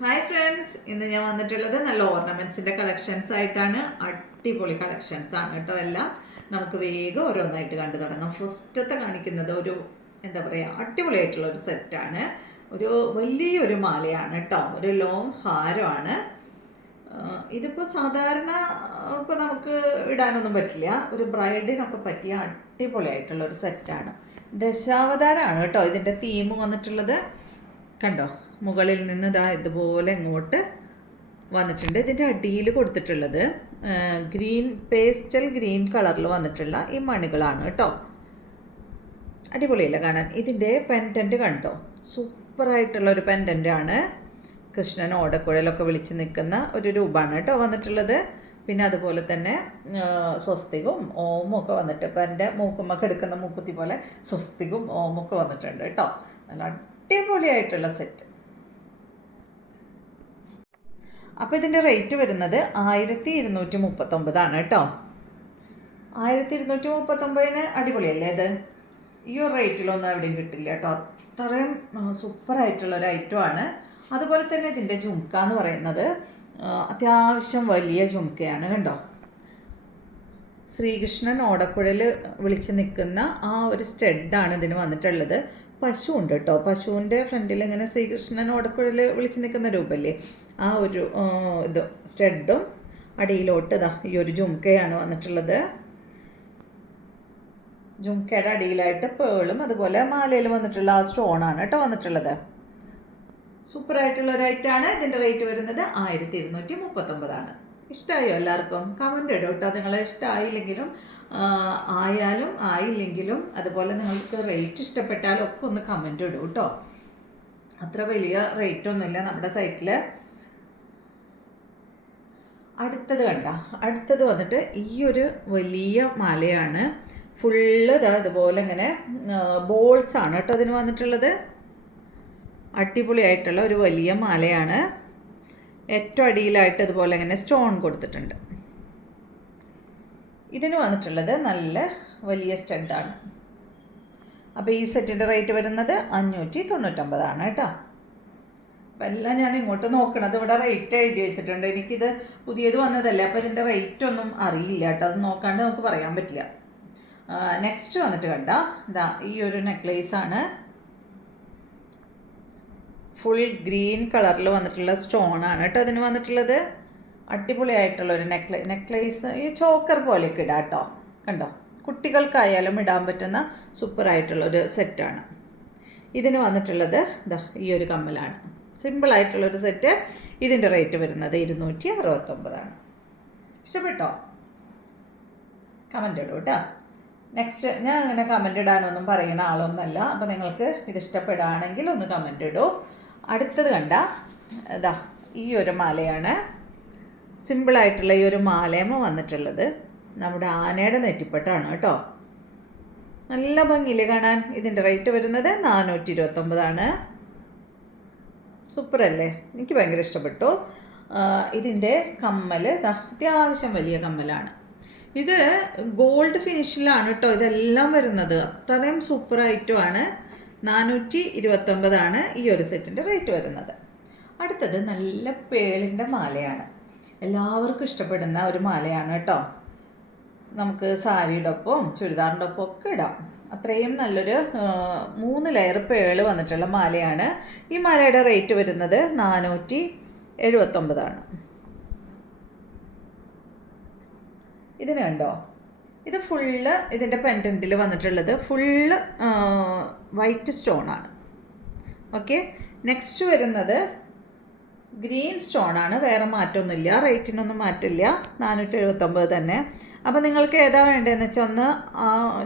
Hi friends, ഇന്ന് ഞാൻ വന്നിട്ടുള്ളത് നല്ല ഓർണമെന്റ്സിന്റെ കളക്ഷൻസ് ആയിട്ടാണ്. അടിപൊളി കളക്ഷൻസ് ആണ് കേട്ടോ. എല്ലാം നമുക്ക് വേഗം ഓരോന്നായിട്ട് കണ്ടു തുടങ്ങാം. ഫസ്റ്റത്തെ കാണിക്കുന്നത് ഒരു എന്താ പറയുക, അടിപൊളിയായിട്ടുള്ള ഒരു സെറ്റാണ്. ഒരു വലിയൊരു മാലയാണ് കേട്ടോ, ഒരു ലോങ് ഹാരമാണ്. ഇതിപ്പോൾ സാധാരണ ഇപ്പോൾ നമുക്ക് ഇടാനൊന്നും പറ്റില്ല, ഒരു ബ്രൈഡിനൊക്കെ പറ്റിയ അടിപൊളിയായിട്ടുള്ള ഒരു സെറ്റാണ്. ദശാവതാരമാണ് കേട്ടോ ഇതിൻ്റെ തീം വന്നിട്ടുള്ളത്. കണ്ടോ, മുകളിൽ നിന്ന് ഇതാ ഇതുപോലെ ഇങ്ങോട്ട് വന്നിട്ടുണ്ട്. ഇതിൻ്റെ അടിയിൽ കൊടുത്തിട്ടുള്ളത് ഗ്രീൻ പേസ്റ്റൽ ഗ്രീൻ കളറിൽ വന്നിട്ടുള്ള ഈ മണികളാണ് കേട്ടോ. അടിപൊളിയല്ല കാണാൻ. ഇതിൻ്റെ പെൻഡൻറ്റ് കണ്ടോ, സൂപ്പറായിട്ടുള്ള ഒരു പെൻഡൻ്റ് ആണ്. കൃഷ്ണൻ ഓടക്കുഴലൊക്കെ വിളിച്ച് നിൽക്കുന്ന ഒരു രൂപമാണ് കേട്ടോ വന്നിട്ടുള്ളത്. പിന്നെ അതുപോലെ തന്നെ സ്വസ്തികും ഓമും ഒക്കെ വന്നിട്ട്, ഇപ്പം എൻ്റെ മൂക്കുമ്മൊക്കെ എടുക്കുന്ന മൂക്കുത്തി പോലെ സ്വസ്തികും ഓമൊക്കെ വന്നിട്ടുണ്ട് കേട്ടോ. നല്ല അടിപൊളിയായിട്ടുള്ള സെറ്റ്. അപ്പോൾ ഇതിൻ്റെ റേറ്റ് വരുന്നത് 1239 കേട്ടോ. 1239 അടിപൊളിയല്ലേ ഇത്? ഈ ഒരു റേറ്റിലൊന്നും എവിടെയും കിട്ടില്ല കേട്ടോ. അത്രയും സൂപ്പറായിട്ടുള്ള ഒരു ഐറ്റമാണ്. അതുപോലെ തന്നെ ഇതിൻ്റെ ജുംക്ക എന്ന് പറയുന്നത് അത്യാവശ്യം വലിയ ജുംക്കയാണ് കണ്ടോ. ശ്രീകൃഷ്ണൻ ഓടക്കുഴൽ വിളിച്ച് നിൽക്കുന്ന ആ ഒരു സ്റ്റെഡാണ് ഇതിന് വന്നിട്ടുള്ളത്. പശു ഉണ്ട് കേട്ടോ. പശുവിൻ്റെ ഫ്രണ്ടിൽ ഇങ്ങനെ ശ്രീകൃഷ്ണൻ ഓടക്കുഴൽ വിളിച്ച് നിൽക്കുന്ന രൂപല്ലേ, ആ ഒരു ഇത് സ്റ്റെഡും അടിയിലോട്ട് ഇതാ ഈ ഒരു ജുംക്കയാണ് വന്നിട്ടുള്ളത്. ജുംക്കയുടെ അടിയിലായിട്ട് പേളും അതുപോലെ മാലയിൽ വന്നിട്ടുള്ള ആ സ്റ്റോണാണ് കേട്ടോ വന്നിട്ടുള്ളത്. സൂപ്പറായിട്ടുള്ള ഒരു ഐറ്റാണ്. ഇതിൻ്റെ റേറ്റ് വരുന്നത് 1239. ഇഷ്ടമായോ എല്ലാവർക്കും? കമൻ്റ് ഇടും കേട്ടോ. നിങ്ങളെ ഇഷ്ടമായില്ലെങ്കിലും ആയാലും ആയില്ലെങ്കിലും, അതുപോലെ നിങ്ങൾക്ക് റേറ്റ് ഇഷ്ടപ്പെട്ടാലും ഒക്കെ ഒന്ന് കമൻ്റ് ഇടും കേട്ടോ. അത്ര വലിയ റേറ്റ് ഒന്നുമില്ല നമ്മുടെ സൈറ്റിൽ. അടുത്തത് കണ്ട, അടുത്തത് വന്നിട്ട് ഈ ഒരു വലിയ മാലയാണ്. ഫുള്ള് അതുപോലെ ഇങ്ങനെ ബോൾസ് ആണ് കേട്ടോ അതിന് വന്നിട്ടുള്ളത്. അടിപൊളിയായിട്ടുള്ള ഒരു വലിയ മാലയാണ്. ഏറ്റവും അടിയിലായിട്ട് ഇതുപോലെ ഇങ്ങനെ സ്റ്റോൺ കൊടുത്തിട്ടുണ്ട്. ഇതിന് വന്നിട്ടുള്ളത് നല്ല വലിയ സ്റ്റഡാണ്. അപ്പോൾ ഈ സെറ്റിൻ്റെ റേറ്റ് വരുന്നത് 599 കേട്ടോ. അപ്പം എല്ലാം ഞാൻ ഇങ്ങോട്ട് നോക്കണത് ഇവിടെ റേറ്റ് എഴുതി വെച്ചിട്ടുണ്ട്. എനിക്കിത് പുതിയത് വന്നതല്ലേ, അപ്പോൾ ഇതിൻ്റെ റേറ്റ് ഒന്നും അറിയില്ല കേട്ടോ. അത് നോക്കാണ്ട് നമുക്ക് പറയാൻ പറ്റില്ല. നെക്സ്റ്റ് വന്നിട്ട് കണ്ട ഇതാ ഈ ഒരു നെക്ലേസാണ്. ഫുൾ ഗ്രീൻ കളറിൽ വന്നിട്ടുള്ള സ്റ്റോണാണ് കേട്ടോ അതിന് വന്നിട്ടുള്ളത്. അടിപൊളിയായിട്ടുള്ളൊരു നെക്ലേസ്. ഈ ചോക്കർ പോലെയൊക്കെ ഇടാം കേട്ടോ. കണ്ടോ, കുട്ടികൾക്കായാലും ഇടാൻ പറ്റുന്ന സൂപ്പറായിട്ടുള്ളൊരു സെറ്റാണ്. ഇതിന് വന്നിട്ടുള്ളത് ഇതാ ഈ ഒരു കമ്മലാണ്. സിമ്പിളായിട്ടുള്ളൊരു സെറ്റ്. ഇതിൻ്റെ റേറ്റ് വരുന്നത് 269. ഇഷ്ടപ്പെട്ടോ? കമൻ്റ് ഇടും കേട്ടോ. നെക്സ്റ്റ്, ഞാൻ അങ്ങനെ കമൻ്റ് ഇടാനൊന്നും പറയുന്ന ആളൊന്നുമല്ല. അപ്പോൾ നിങ്ങൾക്ക് ഇത് ഇഷ്ടപ്പെടുകയാണെങ്കിൽ ഒന്ന് കമൻ്റ് ഇടൂ. അടുത്തത് കണ്ട ഇതാ ഈ ഒരു മാലയാണ്. സിമ്പിളായിട്ടുള്ള ഈ ഒരു മാലയമ്മ വന്നിട്ടുള്ളത് നമ്മുടെ ആനയുടെ നെറ്റിപ്പട്ടാണ് കേട്ടോ. നല്ല ഭംഗിയില്ലേ കാണാൻ. ഇതിൻ്റെ റേറ്റ് വരുന്നത് 429. സൂപ്പറല്ലേ? എനിക്ക് ഭയങ്കര ഇഷ്ടപ്പെട്ടു. ഇതിൻ്റെ കമ്മൽ അത്യാവശ്യം വലിയ കമ്മലാണ്. ഇത് ഗോൾഡ് ഫിനിഷിലാണ് കേട്ടോ ഇതെല്ലാം വരുന്നത്. അത്രയും സൂപ്പർ ഐറ്റമാണ്. 429 ഈ ഒരു സെറ്റിൻ്റെ റേറ്റ് വരുന്നത്. അടുത്തത് നല്ല പേളിൻ്റെ മാലയാണ്. എല്ലാവർക്കും ഇഷ്ടപ്പെടുന്ന ഒരു മാലയാണ് കേട്ടോ. നമുക്ക് സാരിയുടെ ഒപ്പം ചുരിദാറിൻ്റെ ഒപ്പം ഒക്കെ ഇടാം. അത്രയും നല്ലൊരു 3 ലെയർ പേള് വന്നിട്ടുള്ള മാലയാണ്. ഈ മാലയുടെ റേറ്റ് വരുന്നത് 479. ഇതിന് കണ്ടോ, ഇത് ഫുള്ള് ഇതിൻ്റെ പെൻഡൻറ്റിൽ വന്നിട്ടുള്ളത് ഫുള്ള് വൈറ്റ് സ്റ്റോണാണ്. ഓക്കെ, നെക്സ്റ്റ് വരുന്നത് ഗ്രീൻ സ്റ്റോണാണ്. വേറെ മാറ്റമൊന്നുമില്ല, റേറ്റിനൊന്നും മാറ്റില്ല. 479 തന്നെ. അപ്പോൾ നിങ്ങൾക്ക് ഏതാ വേണ്ടതെന്ന് വെച്ചാൽ ഒന്ന്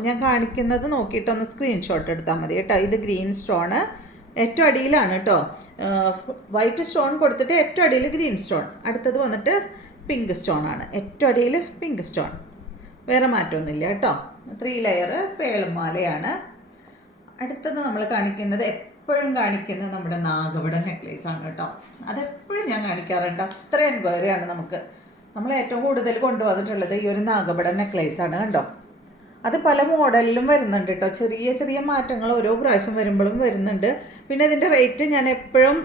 ഞാൻ കാണിക്കുന്നത് നോക്കിയിട്ടൊന്ന് സ്ക്രീൻഷോട്ട് എടുത്താൽ മതി കേട്ടോ. ഇത് ഗ്രീൻ സ്റ്റോണ് ഏറ്റവും അടിയിലാണ് കേട്ടോ. വൈറ്റ് സ്റ്റോൺ കൊടുത്തിട്ട് ഏറ്റവും അടിയിൽ ഗ്രീൻ സ്റ്റോൺ. അടുത്തത് വന്നിട്ട് പിങ്ക് സ്റ്റോണാണ്. ഏറ്റവും അടിയിൽ പിങ്ക് സ്റ്റോൺ. വേറെ മാറ്റമൊന്നുമില്ല കേട്ടോ. 3 ലെയർ പേളുമാലയാണ്. അടുത്തത് നമ്മൾ കാണിക്കുന്നത് എപ്പോഴും കാണിക്കുന്നത് നമ്മുടെ നാഗപട നെക്ലേസ് ആണ് കേട്ടോ. അതെപ്പോഴും ഞാൻ കാണിക്കാറുണ്ട്. അത്ര എൻക്വയറിയാണ് നമുക്ക്. നമ്മൾ ഏറ്റവും കൂടുതൽ കൊണ്ടുവന്നിട്ടുള്ളത് ഈ ഒരു നാഗപട നെക്ലേസ് ആണ് കണ്ടോ. അത് പല മോഡലിലും വരുന്നുണ്ട് കേട്ടോ. ചെറിയ ചെറിയ മാറ്റങ്ങൾ ഓരോ പ്രാവശ്യം വരുമ്പോഴും വരുന്നുണ്ട്. പിന്നെ ഇതിൻ്റെ റേറ്റ് ഞാൻ എപ്പോഴും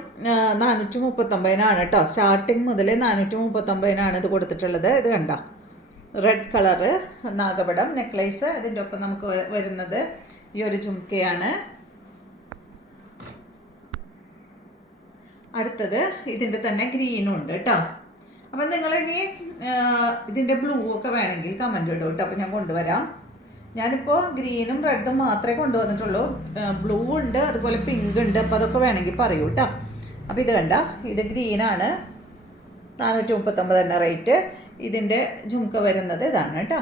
439 കേട്ടോ. സ്റ്റാർട്ടിങ് മുതൽ 439 ഇത് കൊടുത്തിട്ടുള്ളത്. ഇത് കണ്ട റെഡ് കളറ് നാഗപടം നെക്ലേസ്. ഇതിൻ്റെ ഒപ്പം നമുക്ക് വരുന്നത് ഈ ഒരു ജുംക്കയാണ്. അടുത്തത് ഇതിൻ്റെ തന്നെ ഗ്രീനും ഉണ്ട് കേട്ടോ. അപ്പം നിങ്ങളിനി ഇതിൻ്റെ ബ്ലൂ ഒക്കെ വേണമെങ്കിൽ കമൻറ്റ് ഇടും കേട്ടോ. അപ്പം ഞാൻ കൊണ്ടുവരാം. ഞാനിപ്പോൾ ഗ്രീനും റെഡും മാത്രമേ കൊണ്ടുവന്നിട്ടുള്ളൂ. ബ്ലൂ ഉണ്ട്, അതുപോലെ പിങ്ക് ഉണ്ട്. അപ്പോൾ അതൊക്കെ വേണമെങ്കിൽ പറയൂ കേട്ടോ. അപ്പോൾ ഇത് കണ്ട, ഇത് ഗ്രീനാണ്, 439 തന്നെ റേറ്റ്. ഇതിൻ്റെ ജുംക്ക വരുന്നത് ഇതാണ് കേട്ടോ.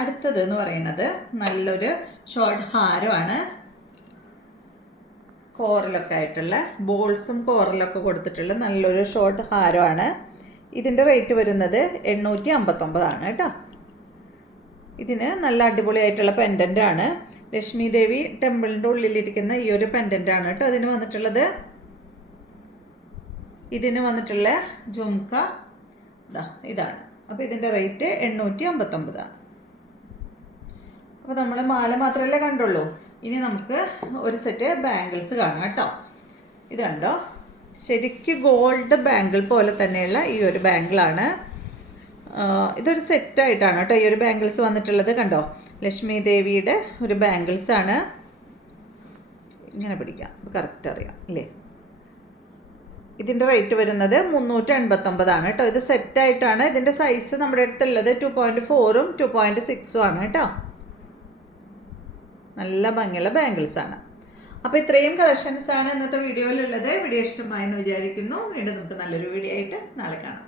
അടുത്തത് എന്ന് പറയുന്നത് നല്ലൊരു ഷോർട്ട് ഹാരമാണ്. കോറലൊക്കെ ആയിട്ടുള്ള ബോൾസും കോറലൊക്കെ കൊടുത്തിട്ടുള്ള നല്ലൊരു ഷോർട്ട് ഹാരമാണ്. ഇതിൻ്റെ റേറ്റ് വരുന്നത് 859 കേട്ടോ. ഇതിന് നല്ല അടിപൊളിയായിട്ടുള്ള പെൻഡൻ്റാണ്. ലക്ഷ്മി ദേവി ടെമ്പിളിൻ്റെ ഉള്ളിലിരിക്കുന്ന ഈ ഒരു പെൻഡൻ്റാണ് കേട്ടോ ഇതിന് വന്നിട്ടുള്ളത്. ഇതിന് വന്നിട്ടുള്ള ജുംക്ക ഇതാണ്. അപ്പോൾ ഇതിൻ്റെ റേറ്റ് 859. അപ്പോൾ നമ്മൾ മാല മാത്രമല്ലേ കണ്ടുള്ളൂ. ഇനി നമുക്ക് ഒരു സെറ്റ് ബാംഗിൾസ് കാണാം കേട്ടോ. ഇത് കണ്ടോ, ശരിക്കും ഗോൾഡ് ബാംഗിൾ പോലെ തന്നെയുള്ള ഈ ഒരു ബാംഗിളാണ്. ഇതൊരു സെറ്റായിട്ടാണ് കേട്ടോ ഈ ഒരു ബാംഗിൾസ് വന്നിട്ടുള്ളത്. കണ്ടോ, ലക്ഷ്മി ദേവിയുടെ ഒരു ബാംഗിൾസാണ്. ഇങ്ങനെ പിടിക്കാം, കറക്റ്റ് അറിയാം അല്ലേ. ഇതിൻ്റെ റേറ്റ് വരുന്നത് 389 കേട്ടോ. ഇത് സെറ്റായിട്ടാണ്. ഇതിൻ്റെ സൈസ് നമ്മുടെ അടുത്തുള്ളത് 2.4ഉം 2.6ഉം ആണ് കേട്ടോ. നല്ല ഭംഗിയുള്ള ബാംഗിൾസാണ്. അപ്പോൾ ഇത്രയും കളക്ഷൻസാണ് ഇന്നത്തെ വീഡിയോയിലുള്ളത്. വീഡിയോ ഇഷ്ടമായെന്ന് വിചാരിക്കുന്നു. വീണ്ടും നമുക്ക് നല്ലൊരു വീഡിയോ ആയിട്ട് നാളെ കാണാം.